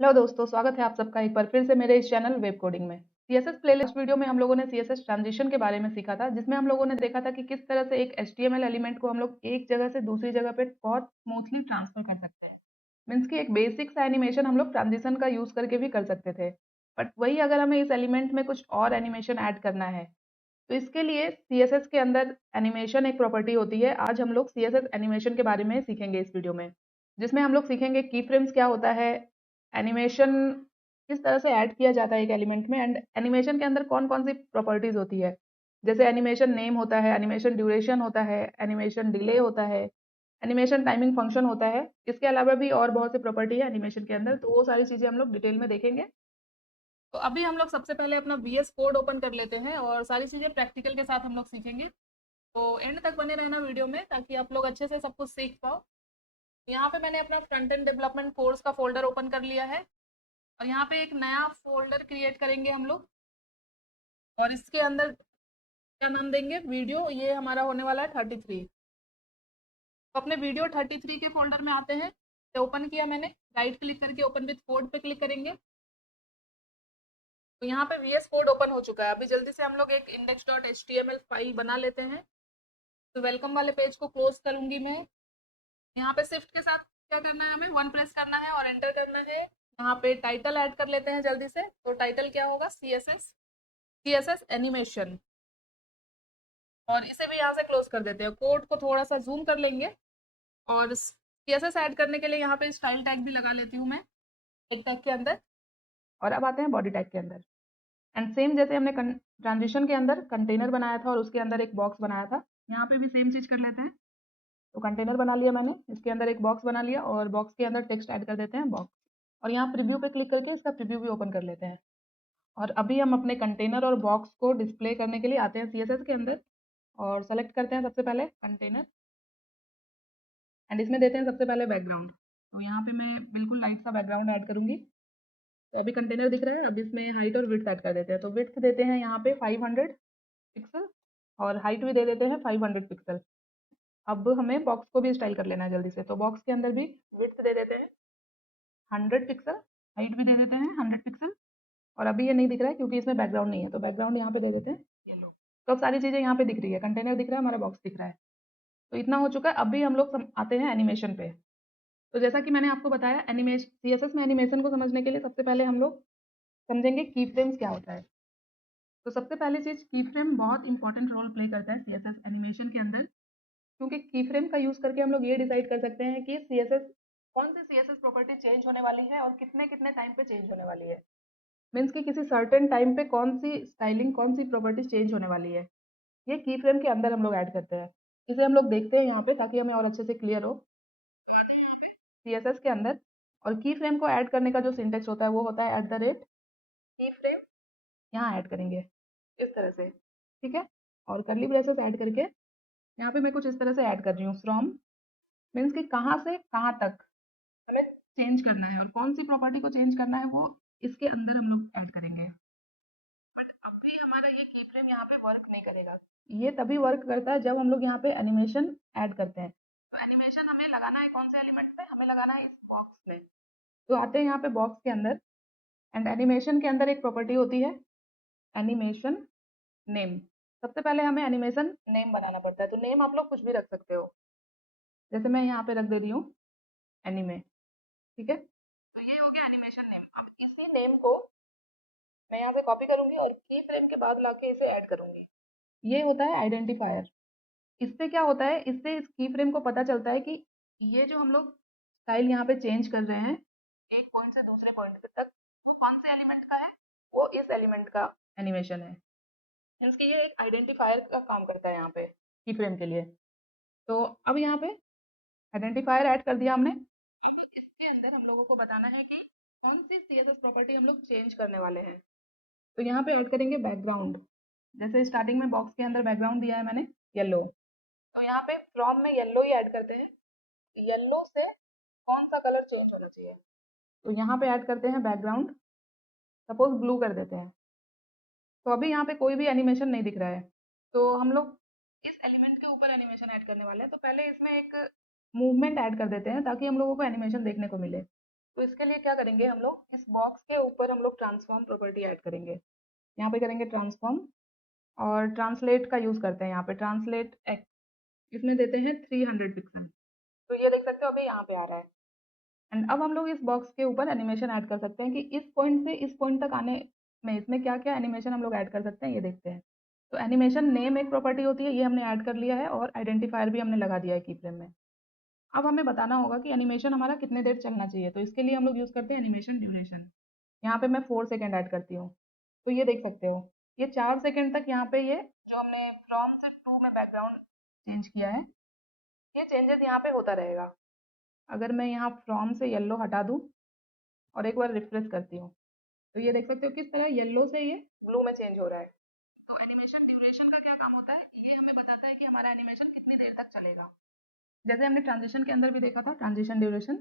Hello दोस्तों, स्वागत है आप सबका एक बार फिर से मेरे इस चैनल वेब कोडिंग में। सीएसएस प्लेलिस्ट वीडियो में हम लोगों ने सीएसएस ट्रांजिशन के बारे में सीखा था, जिसमें हम लोगों ने देखा था कि किस तरह से एक एचटीएमएल एलिमेंट को हम लोग एक जगह से दूसरी जगह पे बहुत स्मूथली ट्रांसफर कर सकते हैं। मीन्स कि एक बेसिक सा एनिमेशन हम लोग ट्रांजिशन का यूज करके भी कर सकते थे। बट वही अगर हमें इस एलिमेंट में कुछ और एनिमेशन ऐड करना है, तो इसके लिए सीएसएस के अंदर एनिमेशन एक प्रॉपर्टी होती है। आज हम लोग सीएसएस एनिमेशन के बारे में सीखेंगे इस वीडियो में, जिसमें हम लोग सीखेंगे की फ्रेम्स क्या होता है, एनिमेशन किस तरह से ऐड किया जाता है एक एलिमेंट में, एंड एनिमेशन के अंदर कौन-कौन सी प्रॉपर्टीज होती है। जैसे एनिमेशन नेम होता है, एनिमेशन ड्यूरेशन होता है, एनिमेशन डिले होता है, एनिमेशन टाइमिंग फंक्शन होता है। इसके अलावा भी और बहुत सी प्रॉपर्टी है एनिमेशन के अंदर, तो वो सारी चीज़ें हम लोग डिटेल में देखेंगे। तो अभी हम लोग सबसे पहले अपना वीएस कोड ओपन कर लेते हैं और सारी चीज़ें प्रैक्टिकल के साथ हम लोग सीखेंगे। तो एंड तक बने रहना वीडियो में, ताकि आप लोग अच्छे से सब कुछ सीख पाओ। यहाँ पे मैंने अपना फ्रंट एंड डेवलपमेंट कोर्स का फोल्डर ओपन कर लिया है और यहाँ पे एक नया फोल्डर क्रिएट करेंगे हम लोग, और इसके अंदर क्या नाम देंगे, वीडियो। ये हमारा होने वाला है 33। तो अपने वीडियो 33 के फोल्डर में आते हैं। तो ओपन किया मैंने, राइट क्लिक करके ओपन विथ कोड पे क्लिक करेंगे। तो यहाँ पे वीएस कोड ओपन हो चुका है। अभी जल्दी से हम लोग एक index.html फाइल बना लेते हैं। तो वेलकम वाले पेज को क्लोज करूंगी मैं। यहाँ पे शिफ्ट के साथ क्या करना है, हमें वन प्रेस करना है और एंटर करना है। यहाँ पे टाइटल ऐड कर लेते हैं जल्दी से। तो टाइटल क्या होगा, सी एस एस एनिमेशन, और इसे भी यहाँ से क्लोज कर देते हैं। कोड को थोड़ा सा जूम कर लेंगे और सी एस एस ऐड करने के लिए यहाँ पे स्टाइल टैग भी लगा लेती हूँ मैं एक टैग के अंदर। और अब आते हैं बॉडी टैग के अंदर। एंड सेम जैसे हमने ट्रांजिशन के अंदर कंटेनर बनाया था और उसके अंदर एक बॉक्स बनाया था, यहाँ पे भी सेम चीज कर लेते हैं। तो कंटेनर बना लिया मैंने, इसके अंदर एक बॉक्स बना लिया और बॉक्स के अंदर टेक्स्ट ऐड कर देते हैं बॉक्स। और यहाँ प्रीव्यू पे क्लिक करके इसका प्रीव्यू भी ओपन कर लेते हैं। और अभी हम अपने कंटेनर और बॉक्स को डिस्प्ले करने के लिए आते हैं सीएसएस के अंदर और सेलेक्ट करते हैं सबसे पहले कंटेनर। एंड इसमें देते हैं सबसे पहले बैकग्राउंड। तो यहाँ पे मैं बिल्कुल लाइट सा बैकग्राउंड ऐड करूंगी। तो अभी कंटेनर दिख रहा है, अब इसमें हाइट और विड्थ ऐड कर देते हैं। तो विड्थ देते हैं यहाँ पे 500 पिक्सल और हाइट भी दे देते हैं 500 पिक्सल। अब हमें बॉक्स को भी स्टाइल कर लेना है जल्दी से। तो बॉक्स के अंदर भी विड्थ दे देते हैं 100 पिक्सल, हाइट भी दे देते हैं 100 पिक्सल। और अभी ये नहीं दिख रहा है क्योंकि इसमें बैकग्राउंड नहीं है, तो बैकग्राउंड यहाँ पे दे देते हैं येलो। तो अब सारी चीज़ें यहाँ पे दिख रही है, कंटेनर दिख रहा है, हमारा बॉक्स दिख रहा है। तो इतना हो चुका है। अभी हम लोग आते हैं एनिमेशन पे। तो जैसा कि मैंने आपको बताया, एनिमेशन सीएसएस में एनिमेशन को समझने के लिए सबसे पहले हम लोग समझेंगे की फ्रेम्स क्या होता है। तो सबसे पहली चीज़, की फ्रेम बहुत इंपॉर्टेंट रोल प्ले करता है सीएसएस एनिमेशन के अंदर, क्योंकि की फ्रेम का यूज़ करके हम लोग ये डिसाइड कर सकते हैं कि सीएसएस कौन सी सीएसएस प्रॉपर्टी चेंज होने वाली है और कितने कितने टाइम पे चेंज होने वाली है। मीन्स कि किसी सर्टेन टाइम पे कौन सी स्टाइलिंग, कौन सी प्रॉपर्टी चेंज होने वाली है, ये की फ्रेम के अंदर हम लोग ऐड करते हैं। इसे हम लोग देखते हैं यहाँ पे ताकि हमें और अच्छे से क्लियर हो। सीएसएस के अंदर और की फ्रेम को ऐड करने का जो सिंटेक्स होता है वो होता है की फ्रेम। यहाँ ऐड करेंगे इस तरह से, ठीक है। और कर्ली ब्रेसेस ऐड करके यहाँ पे मैं कुछ इस तरह से ऐड कर रही हूँ, फ्रॉम मीन्स कि कहाँ से कहाँ तक हमें चेंज करना है और कौन सी प्रॉपर्टी को चेंज करना है, वो इसके अंदर हम लोग ऐड करेंगे। बट अभी हमारा ये की फ्रेम यहाँ पे वर्क नहीं करेगा। ये तभी वर्क करता है जब हम लोग यहाँ पे एनिमेशन ऐड करते हैं। तो एनिमेशन हमें लगाना है कौन से एलिमेंट में, हमें लगाना है इस बॉक्स में। तो आते हैं यहाँ पे बॉक्स के अंदर। एंड एनिमेशन के अंदर एक प्रॉपर्टी होती है एनिमेशन नेम। सबसे पहले हमें एनिमेशन नेम बनाना पड़ता है। तो नेम आप लोग कुछ भी रख सकते हो, जैसे मैं यहाँ पे रख दे रही हूँ एनिमे, ठीक है। तो ये हो गया एनिमेशन नेम। अब इसी नेम को मैं यहाँ से कॉपी करूंगी और की फ्रेम के बाद लाके इसे ऐड करूंगी। ये होता है आइडेंटिफायर। इससे क्या होता है, इससे इस की फ्रेम को पता चलता है कि ये जो हम लोग स्टाइल यहाँ पे चेंज कर रहे हैं एक पॉइंट से दूसरे पॉइंट पे तक, वो कौन से एलिमेंट का है, वो इस एलिमेंट का एनिमेशन है। मीन्स कि ये एक आइडेंटिफायर का काम करता है यहाँ पे की फ्रेम के लिए। तो अब यहाँ पे आइडेंटिफायर ऐड कर दिया हमने। इसके अंदर हम लोगों को बताना है कि कौन सी सीएसएस प्रॉपर्टी हम लोग चेंज करने वाले हैं। तो यहाँ पे ऐड करेंगे बैकग्राउंड। जैसे स्टार्टिंग में बॉक्स के अंदर बैकग्राउंड दिया है मैंने येलो, तो यहाँ पे फ्रॉम में येलो ही ऐड करते हैं। येलो से कौन सा कलर चेंज होना चाहिए, तो यहाँ पे ऐड करते हैं बैकग्राउंड, सपोज ब्लू कर देते हैं। तो अभी यहाँ पे कोई भी एनिमेशन नहीं दिख रहा है, तो हम लोग इस एलिमेंट के ऊपर एनिमेशन ऐड करने वाले हैं। तो पहले इसमें एक मूवमेंट ऐड कर देते हैं ताकि हम लोगों को एनिमेशन देखने को मिले। तो इसके लिए क्या करेंगे हम लोग, इस बॉक्स के ऊपर हम लोग ट्रांसफॉर्म प्रॉपर्टी ऐड करेंगे। यहाँ पे करेंगे ट्रांसफॉर्म और ट्रांसलेट का यूज़ करते हैं। यहाँ पे ट्रांसलेट एक्स, इसमें देते हैं 300 पिक्सल। तो ये देख सकते हो अभी यहाँ पे आ रहा है। एंड अब हम लोग इस बॉक्स के ऊपर एनिमेशन ऐड कर सकते हैं कि इस पॉइंट से इस पॉइंट तक आने में इसमें क्या क्या एनिमेशन हम लोग ऐड कर सकते हैं, ये देखते हैं। तो एनिमेशन नेम एक प्रॉपर्टी होती है, ये हमने ऐड कर लिया है और आइडेंटिफायर भी हमने लगा दिया है की फ्रेम में। अब हमें बताना होगा कि एनिमेशन हमारा कितने देर चलना चाहिए, तो इसके लिए हम लोग यूज़ करते हैं एनिमेशन ड्यूरेशन। यहाँ पे मैं 4 सेकेंड ऐड करती हूँ। तो ये देख सकते हो ये 4 सेकेंड तक यहाँ पे ये जो हमने फ्रॉम से टू में बैकग्राउंड चेंज किया है, ये चेंजेस यहाँ पे होता रहेगा। अगर मैं यहाँ फ्रॉम से येलो हटा दूँ और एक बार रिफ्रेश करती हूँ, तो ये देख सकते हो किस तरह येलो से ये ब्लू में चेंज हो रहा है। तो एनिमेशन ड्यूरेशन का क्या काम होता है, ये हमें बताता है कि हमारा एनिमेशन कितनी देर तक चलेगा। जैसे हमने ट्रांजिशन के अंदर भी देखा था ट्रांजिशन ड्यूरेशन,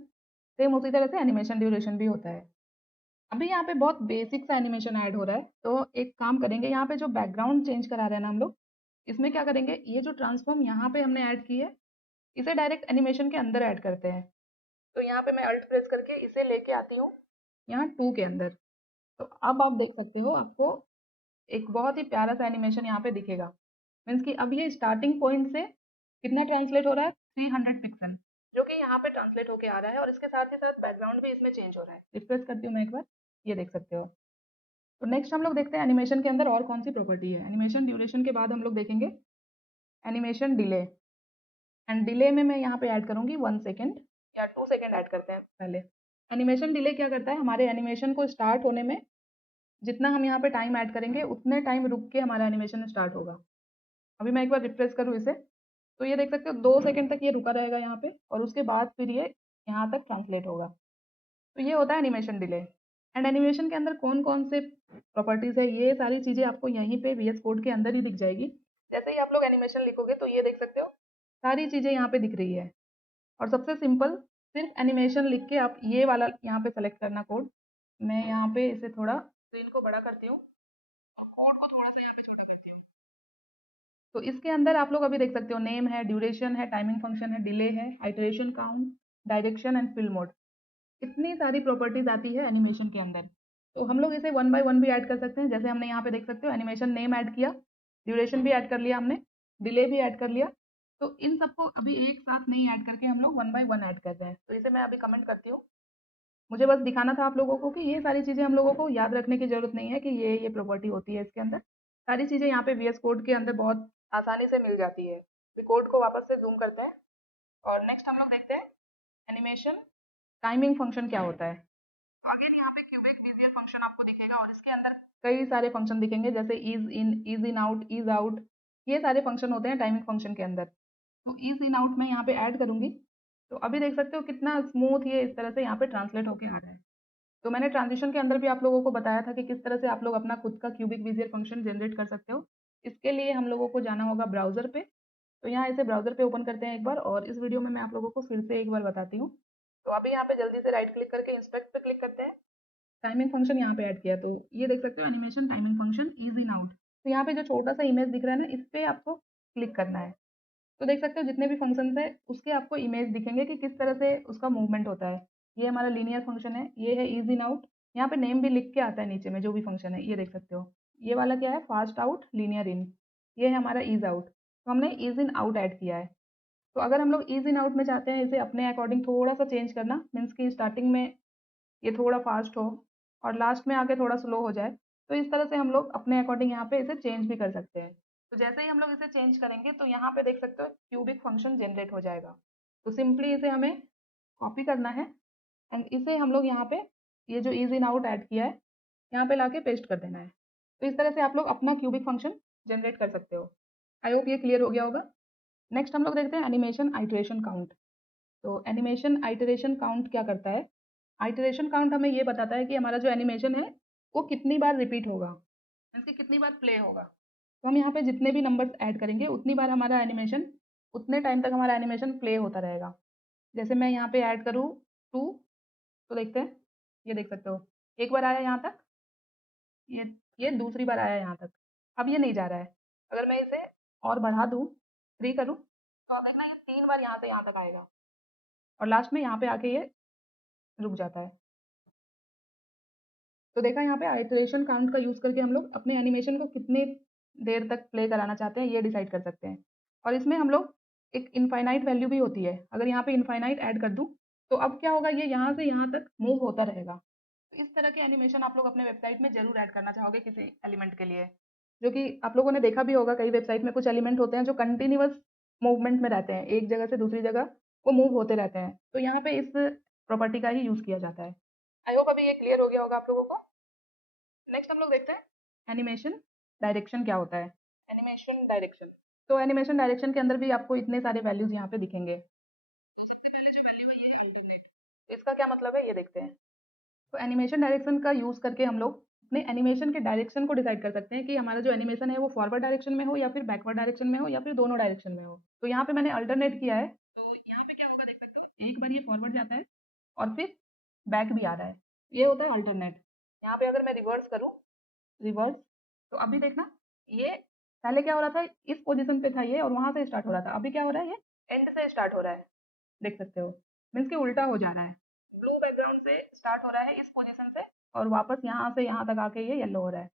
सेम उसी तरह से एनिमेशन ड्यूरेशन भी होता है। अभी यहाँ पे बहुत बेसिक सा एनिमेशन ऐड हो रहा है, तो एक काम करेंगे, यहाँ पे जो बैकग्राउंड चेंज करा रहे हैं ना हम लोग, इसमें क्या करेंगे, ये जो ट्रांसफॉर्म यहाँ पे हमने ऐड की है, इसे डायरेक्ट एनिमेशन के अंदर ऐड करते हैं। तो यहाँ पे मैं अल्ट प्रेस करके इसे लेके आती हूँ यहाँ 2 के अंदर। तो अब आप देख सकते हो आपको एक बहुत ही प्यारा सा एनिमेशन यहाँ पे दिखेगा। मीन्स कि अब ये स्टार्टिंग पॉइंट से कितना ट्रांसलेट हो रहा है, 300 पिक्सल, जो कि यहाँ पे ट्रांसलेट होके आ रहा है और इसके साथ ही साथ बैकग्राउंड भी इसमें चेंज हो रहा है। रिफ्रेश करती हूँ मैं एक बार, ये देख सकते हो। तो नेक्स्ट हम लोग देखते हैं एनिमेशन के अंदर और कौन सी प्रॉपर्टी है। एनिमेशन ड्यूरेशन के बाद हम लोग देखेंगे एनिमेशन डिले। एंड डिले में मैं यहाँ पे ऐड करूँगी 1 सेकेंड या 2 सेकेंड ऐड करते हैं पहले। एनिमेशन डिले क्या करता है, हमारे एनिमेशन को स्टार्ट होने में जितना हम यहाँ पे टाइम ऐड करेंगे उतने टाइम रुक के हमारा एनिमेशन स्टार्ट होगा। अभी मैं एक बार रिफ्रेश करूँ इसे, तो ये देख सकते हो 2 सेकेंड तक ये रुका रहेगा यहाँ पे और उसके बाद फिर ये यहाँ तक ट्रांसलेट होगा। तो ये होता है एनिमेशन डिले। एंड एनिमेशन के अंदर कौन कौन से प्रॉपर्टीज़ है, ये सारी चीज़ें आपको यहीं पे वीएस कोड के अंदर ही दिख जाएगी। जैसे ही आप लोग एनिमेशन लिखोगे तो ये देख सकते हो सारी चीज़ें यहाँ पे दिख रही है। और सबसे सिंपल, सिर्फ एनिमेशन लिख के आप ये वाला यहाँ पे सेलेक्ट करना कोड। मैं यहाँ पे इसे थोड़ा स्क्रीन को बड़ा करती हूँ और कोड को थोड़ा सा यहाँ पे छोटा करती हूँ। तो इसके अंदर आप लोग अभी देख सकते हो नेम है, ड्यूरेशन है, टाइमिंग फंक्शन है, डिले है, iteration count, direction and fill mode. इतनी सारी प्रॉपर्टीज आती है एनिमेशन के अंदर। तो हम लोग इसे वन बाय वन भी ऐड कर सकते हैं। जैसे हमने यहाँ पे देख सकते हो एनिमेशन नेम ऐड किया, ड्यूरेशन भी ऐड कर लिया हमने, डिले भी ऐड कर लिया। तो इन सबको अभी एक साथ नहीं ऐड करके हम लोग वन बाय वन ऐड कर रहे हैं। तो इसे मैं अभी कमेंट करती हूँ। मुझे बस दिखाना था आप लोगों को कि ये सारी चीज़ें हम लोगों को याद रखने की ज़रूरत नहीं है कि ये प्रॉपर्टी होती है इसके अंदर। सारी चीज़ें यहाँ पे वीएस कोड के अंदर बहुत आसानी से मिल जाती है। अभी कोड को वापस से जूम करते हैं और नेक्स्ट हम लोग देखते हैं एनिमेशन टाइमिंग फंक्शन क्या होता है। अगेन यहाँ पे क्यूबिक बेजियर फंक्शन आपको दिखेगा और इसके अंदर कई सारे फंक्शन दिखेंगे, जैसे is in out, is out. ये सारे फंक्शन होते हैं टाइमिंग फंक्शन के अंदर। तो इज इन आउट मैं यहाँ पे ऐड करूंगी। तो अभी देख सकते हो कितना स्मूथ ये इस तरह से यहाँ पे ट्रांसलेट होके आ रहा है। तो मैंने ट्रांजिशन के अंदर भी आप लोगों को बताया था कि किस तरह से आप लोग अपना खुद का क्यूबिक बेजियर फंक्शन जनरेट कर सकते हो। इसके लिए हम लोगों को जाना होगा ब्राउजर पे। तो यहाँ इसे ब्राउजर पे ओपन करते हैं एक बार और इस वीडियो में मैं आप लोगों को फिर से एक बार बताती हूँ। तो अभी यहाँ पे जल्दी से राइट क्लिक करके इंस्पेक्ट पे क्लिक करते हैं। टाइमिंग फंक्शन यहाँ पे ऐड किया, तो ये देख सकते हो animation timing function is in out. तो यहाँ पे जो छोटा सा इमेज दिख रहा है ना, इस पे आपको क्लिक करना है। तो देख सकते हो जितने भी फंक्शंस है उसके आपको इमेज दिखेंगे कि किस तरह से उसका मूवमेंट होता है। ये हमारा लीनियर फंक्शन है, ये है इज इन आउट। यहाँ पे नेम भी लिख के आता है नीचे में जो भी फंक्शन है, ये देख सकते हो। ये वाला क्या है, फास्ट आउट लीनियर इन। ये है हमारा इज आउट। तो हमने इज इन आउट ऐड किया है। तो अगर हम लोग इज इन आउट में चाहते हैं इसे अपने अकॉर्डिंग थोड़ा सा चेंज करना, मीन्स कि स्टार्टिंग में ये थोड़ा फास्ट हो और लास्ट में आके थोड़ा स्लो हो जाए, तो इस तरह से हम लोग अपने अकॉर्डिंग यहाँ पे इसे चेंज भी कर सकते हैं। तो जैसे ही हम लोग इसे चेंज करेंगे तो यहाँ पे देख सकते हो क्यूबिक फंक्शन जनरेट हो जाएगा। तो सिंपली इसे हमें कॉपी करना है एंड इसे हम लोग यहाँ पे ये जो इज इन आउट ऐड किया है यहाँ पे लाके पेस्ट कर देना है। तो इस तरह से आप लोग अपना क्यूबिक फंक्शन जनरेट कर सकते हो। आई होप ये क्लियर हो गया होगा। नेक्स्ट हम लोग देखते हैं एनिमेशन आइटरेशन काउंट। तो एनिमेशन आइटरेशन काउंट क्या करता है, आइटरेशन काउंट हमें ये बताता है कि हमारा जो एनिमेशन है वो कितनी बार रिपीट होगा, मीन्स कि कितनी बार प्ले होगा। तो हम यहाँ पे जितने भी नंबर्स ऐड करेंगे उतनी बार हमारा एनिमेशन, उतने टाइम तक हमारा एनिमेशन प्ले होता रहेगा। जैसे मैं यहाँ पे ऐड करूँ 2, तो देखते हैं, ये देख सकते हो एक बार आया यहाँ तक, ये ये दूसरी बार आया यहाँ तक। अब ये नहीं जा रहा है। अगर मैं इसे और बढ़ा दूँ, 3 करूँ, तो अब देखना ये 3 बार यहाँ से यहाँ तक आएगा और लास्ट में यहाँ पे आके ये रुक जाता है। तो देखा यहाँ पे आइटरेशन काउंट का यूज़ करके हम लोग अपने एनिमेशन को कितने देर तक प्ले कराना चाहते हैं ये डिसाइड कर सकते हैं। और इसमें हम लोग एक इनफाइनाइट वैल्यू भी होती है। अगर यहाँ पे इनफाइनाइट ऐड कर दूँ तो अब क्या होगा, ये यहाँ से यहाँ तक मूव होता रहेगा। तो इस तरह के एनिमेशन आप लोग अपने वेबसाइट में ज़रूर ऐड करना चाहोगे किसी एलिमेंट के लिए। जो कि आप लोगों ने देखा भी होगा, कई वेबसाइट में कुछ एलिमेंट होते हैं जो कंटिन्यूअस मूवमेंट में रहते हैं, एक जगह से दूसरी जगह वो मूव होते रहते हैं। तो यहाँ पे इस प्रॉपर्टी का ही यूज़ किया जाता है। आई होप अभी ये क्लियर हो गया होगा आप लोगों को। नेक्स्ट हम लोग देखते हैं एनिमेशन डायरेक्शन क्या होता है। एनिमेशन डायरेक्शन, तो एनिमेशन डायरेक्शन के अंदर भी आपको इतने सारे वैल्यूज यहाँ पे दिखेंगे। तो सबसे पहले जो वैल्यू है ये अल्टरनेट, इसका क्या मतलब है ये देखते हैं। तो एनिमेशन डायरेक्शन का यूज़ करके हम लोग अपने एनिमेशन के डायरेक्शन को डिसाइड कर सकते हैं कि हमारा जो एनिमेशन है वो फॉरवर्ड डायरेक्शन में हो या फिर बैकवर्ड डायरेक्शन में हो या फिर दोनों डायरेक्शन में हो। तो यहाँ पे मैंने अल्टरनेट किया है, तो यहाँ पे क्या होगा देख सकते हो, एक बार ये फॉरवर्ड जाता है और फिर बैक भी आ रहा है, ये होता है अल्टरनेट। यहाँ पे अगर मैं रिवर्स करूँ, रिवर्स, तो अभी देखना, ये पहले क्या हो रहा था, इस पोजीशन पे था ये और वहां से स्टार्ट हो रहा था, अभी क्या हो रहा है, ये एंड से स्टार्ट हो रहा है, देख सकते हो, मीन्स कि उल्टा हो जा रहा है। ब्लू बैकग्राउंड से स्टार्ट हो रहा है इस पोजीशन से और वापस यहाँ से यहाँ तक आके ये येलो हो रहा है,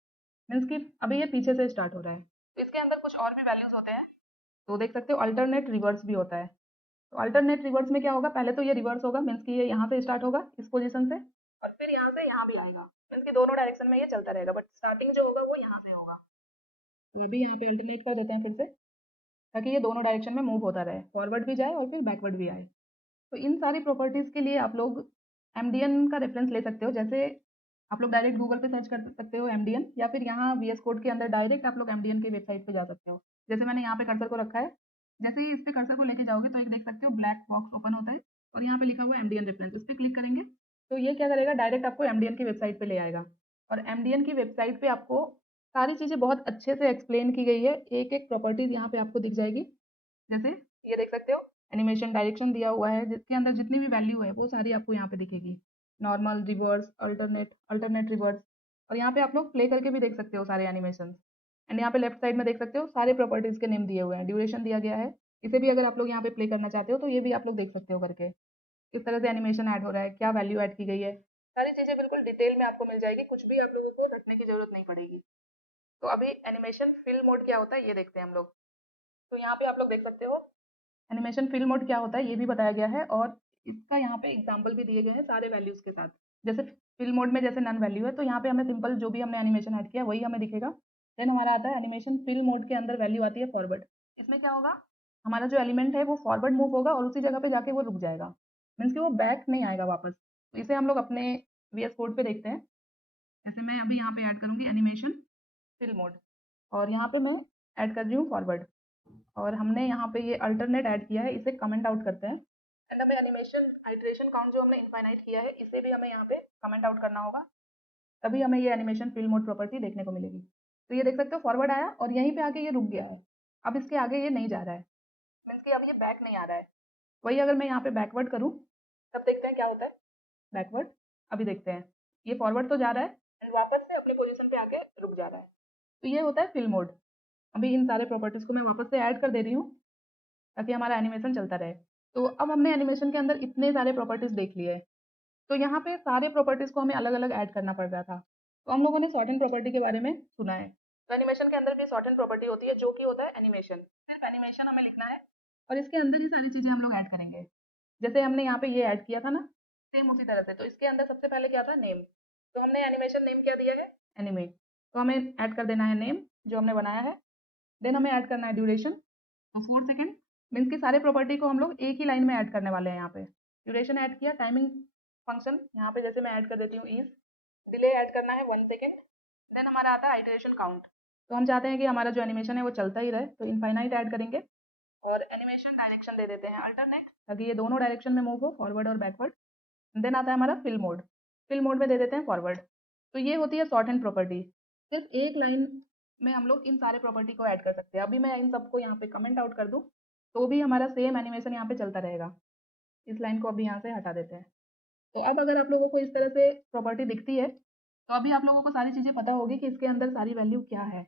मीन्स कि अभी ये पीछे से स्टार्ट हो रहा है। तो इसके अंदर कुछ और भी वैल्यूज होते हैं, तो देख सकते हो अल्टरनेट रिवर्स भी होता है। तो अल्टरनेट रिवर्स में क्या होगा, पहले तो ये रिवर्स होगा, मीन्स कि ये यहाँ से स्टार्ट होगा इस पोजीशन से और फिर यहाँ से यहाँ भी आएगा, मीन्स कि दोनों डायरेक्शन में ये चलता रहेगा, बट स्टार्टिंग जो होगा वो यहाँ से होगा। तो अभी यहाँ पे अल्टरनेट कर देते हैं फिर से, ताकि ये दोनों डायरेक्शन में मूव होता रहे, फॉरवर्ड भी जाए और फिर बैकवर्ड भी आए। तो इन सारी प्रॉपर्टीज़ के लिए आप लोग एमडीएन का रेफरेंस ले सकते हो। जैसे आप लोग डायरेक्ट गूगल पे सर्च कर सकते हो एमडीएन, या फिर यहाँ वीएस कोड के अंदर डायरेक्ट आप लोग एमडीएन की वेबसाइट पे जा सकते हो। जैसे मैंने यहाँ पे कर्सर को रखा है, जैसे ही इस पे कर्सर को लेके जाओगे तो एक देख सकते हो ब्लैक बॉक्स ओपन होता है और यहाँ पे लिखा हुआ है एमडीएन रेफरेंस, उस पर क्लिक करेंगे तो ये क्या करेगा, डायरेक्ट आपको एमडीएन की वेबसाइट पे ले आएगा। और एमडीएन की वेबसाइट पे आपको सारी चीज़ें बहुत अच्छे से एक्सप्लेन की गई है, एक एक प्रॉपर्टीज़ यहाँ पे आपको दिख जाएगी। जैसे ये देख सकते हो एनिमेशन डायरेक्शन दिया हुआ है, जिसके अंदर जितनी भी वैल्यू है वो सारी आपको यहाँ पे दिखेगी, normal, reverse, alternate, alternate reverse. और यहाँ पे आप लोग प्ले करके भी देख सकते हो सारे एनिमेशन। एंड यहाँ पे लेफ्ट साइड में देख सकते हो सारे प्रॉपर्टीज के नेम दिए हुए हैं, ड्यूरेशन दिया गया है, इसे भी अगर आप लोग यहाँ पे प्ले करना चाहते हो तो ये भी आप लोग देख सकते हो करके, किस तरह से एनिमेशन ऐड हो रहा है, क्या वैल्यू ऐड की गई है, सारी चीज़ें बिल्कुल डिटेल में आपको मिल जाएगी, कुछ भी आप लोगों को रखने की जरूरत नहीं पड़ेगी। तो अभी एनिमेशन फिल मोड क्या होता है ये देखते हैं हम लोग। तो यहाँ पे आप लोग देख सकते हो एनिमेशन फिल मोड क्या होता है ये भी बताया गया है और इसका यहाँ पे एग्जाम्पल भी दिए गए हैं सारे वैल्यूज के साथ। जैसे फिल मोड में जैसे नन वैल्यू है तो यहाँ पे हमें सिंपल जो भी हमने एनिमेशन ऐड किया वही हमें दिखेगा। देन हमारा आता है एनिमेशन फिल मोड के अंदर वैल्यू आती है फॉरवर्ड। इसमें क्या होगा, हमारा जो एलिमेंट है वो फॉरवर्ड मूव होगा और उसी जगह पे जाके वो रुक जाएगा, मीन्स कि वो बैक नहीं आएगा वापस। तो इसे हम लोग अपने वीएस कोड पे देखते हैं। जैसे मैं अभी यहाँ पे ऐड करूँगी एनिमेशन फिल मोड और यहाँ पे मैं ऐड कर रही हूँ फॉरवर्ड और हमने यहाँ पे ये अल्टरनेट ऐड किया है, इसे कमेंट आउट करते हैं। एंड हमें एनिमेशन आइटरेशन काउंट जो हमने इनफाइनाइट किया है इसे भी हमें यहाँ पे कमेंट आउट करना होगा, तभी हमें ये एनिमेशन फिल मोड प्रॉपर्टी देखने को मिलेगी। तो ये देख सकते हो फॉरवर्ड आया और यहीं पे आके ये रुक गया है, अब इसके आगे ये नहीं जा रहा है, मीन्स कि अब ये बैक नहीं आ रहा है। वही अगर मैं यहाँ पे बैकवर्ड करूँ तब देखते हैं क्या होता है, बैकवर्ड, अभी देखते हैं ये फॉरवर्ड तो जा रहा है एंड वापस से अपने पोजीशन पे आके रुक जा रहा है। तो ये होता है फिल मोड। अभी इन सारे प्रॉपर्टीज़ को मैं वापस से ऐड कर दे रही हूँ ताकि हमारा एनिमेशन चलता रहे। तो अब हमने एनिमेशन के अंदर इतने सारे प्रॉपर्टीज़ देख लिए हैं, तो यहाँ पे सारे प्रॉपर्टीज़ को हमें अलग-अलग ऐड करना पड़ रहा था। तो हम लोगों ने सॉर्ट एंड प्रॉपर्टी के बारे में सुना है। तो एनिमेशन के अंदर भी सॉर्ट एंड प्रॉपर्टी होती है जो कि होता है एनिमेशन। सिर्फ एनिमेशन हमें लिखना है और इसके अंदर ही सारी चीज़ें हम लोग ऐड करेंगे। जैसे हमने यहाँ पे ये ऐड किया था ना, सेम उसी तरह से। तो इसके अंदर सबसे पहले क्या था, नेम। तो हमने एनिमेशन नेम क्या दिया है, एनिमे। तो हमें ऐड कर देना है नेम जो हमने बनाया है। देन हमें ऐड करना है ड्यूरेशन और 4 सेकंड, मीन्स कि सारे प्रॉपर्टी को हम लोग एक ही लाइन में ऐड करने वाले हैं। यहाँ पे ड्यूरेशन ऐड किया, टाइमिंग फंक्शन यहाँ पे जैसे मैं ऐड कर देती हूँ इज, डिले ऐड करना है 1 सेकंड। देन हमारा आता है आइटरेशन काउंट। तो हम चाहते हैं कि हमारा जो एनिमेशन है वो चलता ही रहे, तो इनफाइनाइट ऐड करेंगे और एनिमेशन डायरेक्शन दे देते हैं अल्टरनेट, ताकि ये दोनों डायरेक्शन में मूव हो, फॉरवर्ड और बैकवर्ड। देन आता है हमारा फिल मोड, फिल मोड में दे देते हैं फॉरवर्ड। तो ये होती है शॉर्ट हैंड प्रॉपर्टी। सिर्फ एक लाइन में हम लोग इन सारे प्रॉपर्टी को ऐड कर सकते हैं। अभी मैं इन सबको यहाँ पे कमेंट आउट कर दूँ तो भी हमारा सेम एनिमेशन यहाँ पे चलता रहेगा। इस लाइन को अभी यहाँ से हटा देते हैं। तो अब अगर आप लोगों को इस तरह से प्रॉपर्टी दिखती है तो अभी आप लोगों को सारी चीज़ें पता होगी कि इसके अंदर सारी वैल्यू क्या है,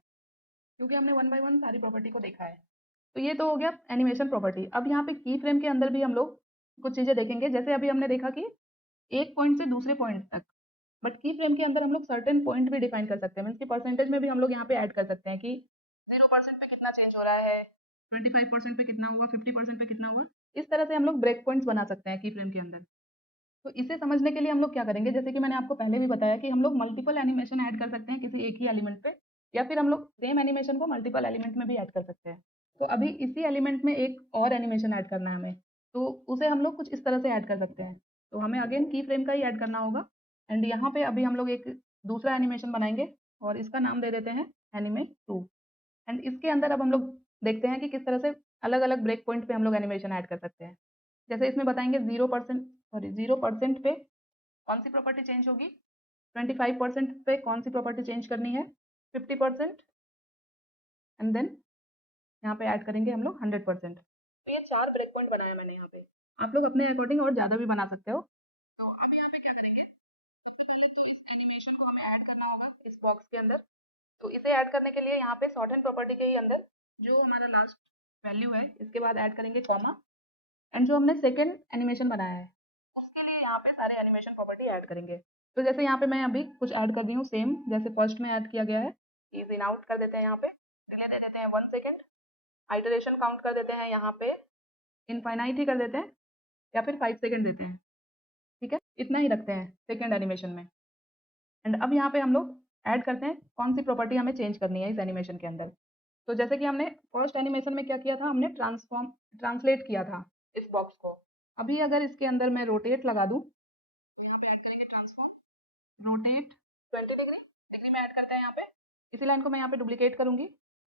क्योंकि हमने वन बाय वन सारी प्रॉपर्टी को देखा है। तो ये तो हो गया एनिमेशन प्रॉपर्टी। अब यहाँ पे की फ्रेम के अंदर भी हम लोग कुछ चीज़ें देखेंगे। जैसे अभी हमने देखा कि एक पॉइंट से दूसरे पॉइंट तक बट की फ्रेम के अंदर हम लोग सर्टेन पॉइंट भी डिफाइन कर सकते हैं, मीन्स कि परसेंटेज में भी हम लोग यहाँ पे ऐड कर सकते हैं कि 0% पे कितना चेंज हो रहा है, 25% पे कितना हुआ, 50% पे कितना हुआ। इस तरह से हम लोग ब्रेक पॉइंट्स बना सकते हैं की फ्रेम के अंदर। तो इसे समझने के लिए हम लोग क्या करेंगे, जैसे कि मैंने आपको पहले भी बताया कि हम लोग मल्टीपल एनिमेशन ऐड कर सकते हैं किसी एक ही एलिमेंट पे, या फिर हम लोग सेम एनिमेशन को मल्टीपल एलिमेंट में भी ऐड कर सकते हैं। तो अभी इसी एलिमेंट में एक और एनिमेशन ऐड करना है हमें, तो उसे हम लोग कुछ इस तरह से ऐड कर सकते हैं। तो हमें अगेन की फ्रेम का ही ऐड करना होगा, एंड यहाँ पे अभी हम लोग एक दूसरा एनिमेशन बनाएंगे और इसका नाम दे देते हैं एनिमेट 2। एंड इसके अंदर अब हम लोग देखते हैं कि किस तरह से अलग अलग ब्रेक पॉइंट पे हम लोग एनिमेशन ऐड कर सकते हैं। जैसे इसमें बताएंगे 0% पे कौन सी प्रॉपर्टी चेंज होगी, 25% पे कौन सी प्रॉपर्टी चेंज करनी है, 50%, एंड देन यहाँ पे ऐड करेंगे हम लोग 100%। तो ये 4 ब्रेक पॉइंट बनाया मैंने यहाँ पे। आप लोग अपने अकॉर्डिंग और ज़्यादा भी बना सकते हो। तो अब यहाँ पे क्या करेंगे, इस एनिमेशन को हमें ऐड करना होगा इस बॉक्स के अंदर। तो इसे ऐड करने के लिए यहाँ पे सॉर्ट एंड प्रॉपर्टी के ही अंदर जो हमारा लास्ट वैल्यू है इसके बाद ऐड करेंगे कॉमा, एंड जो हमने सेकेंड एनिमेशन बनाया है उसके लिए यहाँ पे सारे एनिमेशन प्रॉपर्टी ऐड करेंगे। तो जैसे यहाँ पे मैं अभी कुछ ऐड कर रही हूँ सेम जैसे फर्स्ट में ऐड किया गया है, इज इन आउट कर देते हैं, यहाँ पे डिले दे देते हैं 1 सेकेंड, आइटरेशन काउंट कर देते हैं यहाँ पे इनफाइनाइट ही कर देते हैं, या फिर 5 सेकेंड देते हैं। ठीक है, इतना ही रखते हैं सेकेंड एनिमेशन में। एंड अब यहाँ पे हम लोग ऐड करते हैं कौन सी प्रॉपर्टी हमें चेंज करनी है इस एनिमेशन के अंदर। तो जैसे कि हमने फर्स्ट एनिमेशन में क्या किया था, हमने ट्रांसलेट किया था इस बॉक्स को। अभी अगर इसके अंदर मैं रोटेट लगा दूं, ट्रांसफॉर्म रोटेट 20 डिग्री में ऐड करते हैं यहाँ पे। इसी लाइन को मैं यहाँ पे डुप्लीकेट करूंगी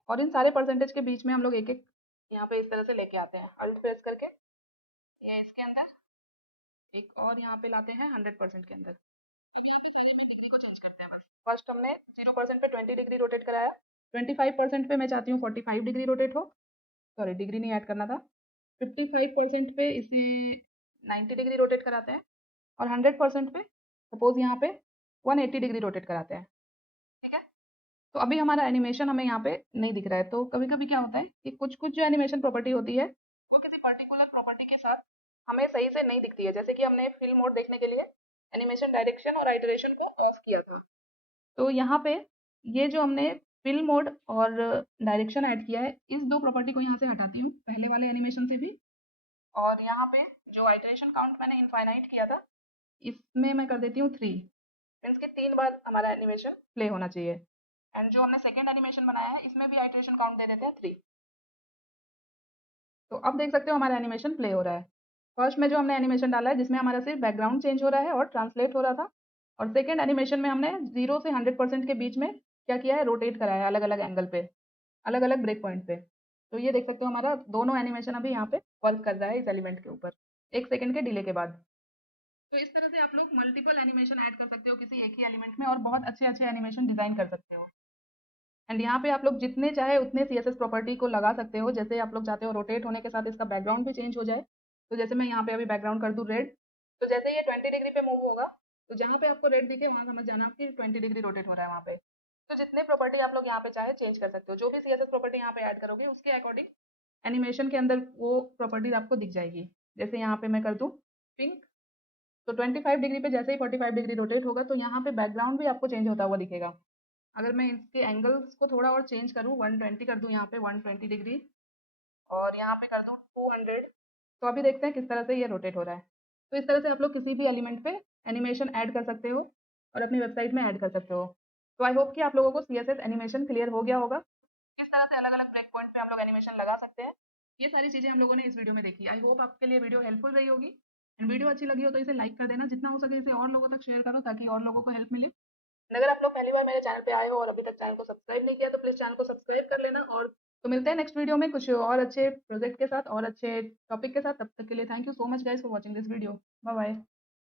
और इन सारे परसेंटेज के बीच में हम लोग एक एक यहाँ पे इस तरह से लेके आते हैं अल्ट प्रेस करके, ये इसके अंदर एक और यहाँ पे लाते हैं 100% के अंदर। डिग्री को चेंज करते हैं बस। फर्स्ट हमने 0% पे 20 डिग्री रोटेट कराया, 25% पे मैं चाहती हूँ 45 डिग्री रोटेट हो, सॉरी डिग्री नहीं ऐड करना था। 55% पे इसे 90 डिग्री रोटेट कराते हैं और 100% पे सपोज यहाँ पे 180 डिग्री रोटेट कराते हैं। ठीक है, तो अभी हमारा एनिमेशन हमें यहाँ पे नहीं दिख रहा है। तो कभी कभी क्या होता है कि कुछ कुछ जो एनिमेशन प्रॉपर्टी होती है वो किसी पर्टिकुलर प्रॉपर्टी के साथ हमें सही से नहीं दिखती है। जैसे कि हमने फिल मोड देखने के लिए एनिमेशन डायरेक्शन और आइटरेशन को ऑफ किया था, तो यहाँ पे ये जो हमने फिल मोड और डायरेक्शन ऐड किया है, इस दो प्रॉपर्टी को यहाँ से हटाती हूँ पहले वाले एनिमेशन से भी, और यहाँ पे जो आइटरेशन काउंट मैंने इनफाइनाइट किया था इसमें मैं कर देती हूँ 3, मीन्स कि 3 बार हमारा एनिमेशन प्ले होना चाहिए। एंड जो हमने सेकेंड एनिमेशन बनाया है इसमें भी आइटरेशन काउंट दे देते हैं 3। तो अब देख सकते हो हमारा एनिमेशन प्ले हो रहा है। फर्स्ट में जो हमने एनिमेशन डाला है जिसमें हमारा सिर्फ बैकग्राउंड चेंज हो रहा है और ट्रांसलेट हो रहा था, और सेकेंड एनिमेशन में हमने 0 से 100% के बीच में क्या किया है, रोटेट कराया है अलग अलग एंगल पे, अलग अलग ब्रेक पॉइंट पे। तो ये देख सकते हो हमारा दोनों एनिमेशन अभी यहाँ पे वर्क कर रहा है इस एलिमेंट के ऊपर 1 सेकेंड के डिले के बाद। तो इस तरह से आप लोग मल्टीपल एनिमेशन ऐड कर सकते हो किसी एक ही एलिमेंट में और बहुत अच्छे अच्छे एनिमेशन डिजाइन कर सकते हो। एंड यहाँ पे आप लोग जितने चाहे उतने CSS प्रॉपर्टी को लगा सकते हो, जैसे आप लोग चाहते हो रोटेट होने के साथ इसका बैकग्राउंड भी चेंज हो जाए। तो जैसे मैं यहाँ पे अभी बैकग्राउंड कर दूँ रेड, तो जैसे ये 20 डिग्री पे मूव होगा तो जहाँ पे आपको रेड दिखे वहाँ समझ जाना कि 20 डिग्री रोटेट हो रहा है वहाँ पे। तो जितने प्रॉपर्टी आप लोग यहाँ पे चाहे चेंज कर सकते हो, जो भी CSS प्रॉपर्टी यहाँ पे ऐड करोगे उसके अकॉर्डिंग एनिमेशन के अंदर वो प्रॉपर्टी आपको दिख जाएगी। जैसे यहाँ पे मैं कर दूँ पिंक, तो 25 डिग्री पे जैसे ही 45 डिग्री रोटेट होगा तो यहाँ पे बैकग्राउंड भी आपको चेंज होता हुआ दिखेगा। अगर मैं इसके एंगल्स को थोड़ा और चेंज करूँ, 120 कर दूँ यहाँ पे 120 डिग्री, और यहाँ पे कर दूँ 200, तो अभी देखते हैं किस तरह से ये रोटेट हो रहा है। तो इस तरह से आप लोग किसी भी एलिमेंट पे एनिमेशन ऐड कर सकते हो और अपनी वेबसाइट में ऐड कर सकते हो। तो आई होप कि आप लोगों को CSS एनिमेशन क्लियर हो गया होगा, किस तरह से अलग अलग ब्रेक पॉइंट पे हम लोग एनिमेशन लगा सकते हैं। ये सारी चीज़ें हम लोगों ने इस वीडियो में देखी। आई होप आपके लिए वीडियो हेल्पफुल रही होगी। एंड वीडियो अच्छी लगी हो तो इसे लाइक कर देना, जितना हो सके इसे और लोगों तक शेयर करो ताकि और लोगों को हेल्प मिले। अगर आप लोग पहली बार मेरे चैनल पे आए हो और अभी तक चैनल को सब्सक्राइब नहीं किया तो प्लीज चैनल को सब्सक्राइब कर लेना। और तो मिलते हैं नेक्स्ट वीडियो में कुछ और अच्छे प्रोजेक्ट के साथ और अच्छे टॉपिक के साथ। तब तक के लिए thank you so much guys for watching this video. Bye bye.